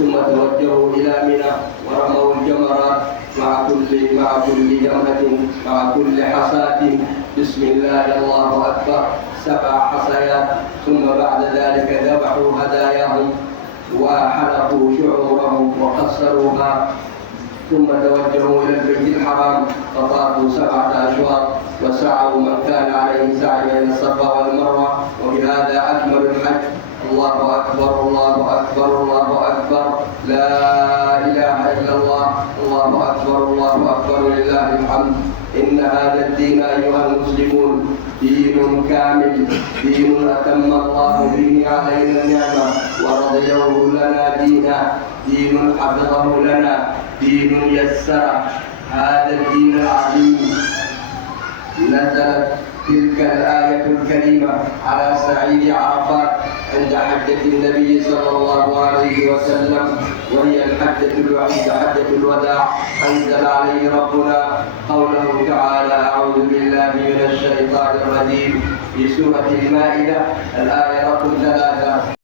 ثم توجهوا إلى منى ورموا الجمرات مع كل مع كل جمرة مع كل حصاة بسم الله الله أكبر. سبع حصيات. ثم بعد ذلك ذبحوا هداياهم وحلقوا شعورهم وقصروها. ثم توجهوا إلى البيت الحرام. فطافوا سبعة أشواط وسعوا من كان عليه سعي بين الصفا والمروة. وبهذا أكمل الحج. الله أكبر الله أكبر الله أكبر. لا إله إلا الله الله أكبر الله أكبر لله الحمد. إن هذا الدين أيها المسلمون دين كامل دين أتم الله به علينا النعمة ورضيه لنا دينا. دين حفظه لنا دين يسر هذا الدين العظيم. نزلت تلك الآية الكريمة على سعيد عرفات. عند حجة النبي صلى الله عليه وسلم وهي الحجة الوحيدة حجة الوداع. أنزل عليه ربنا قوله تعالى أعوذ بالله من الشيطان الرجيم في سورة المائدة. الآية رقم ثلاثة.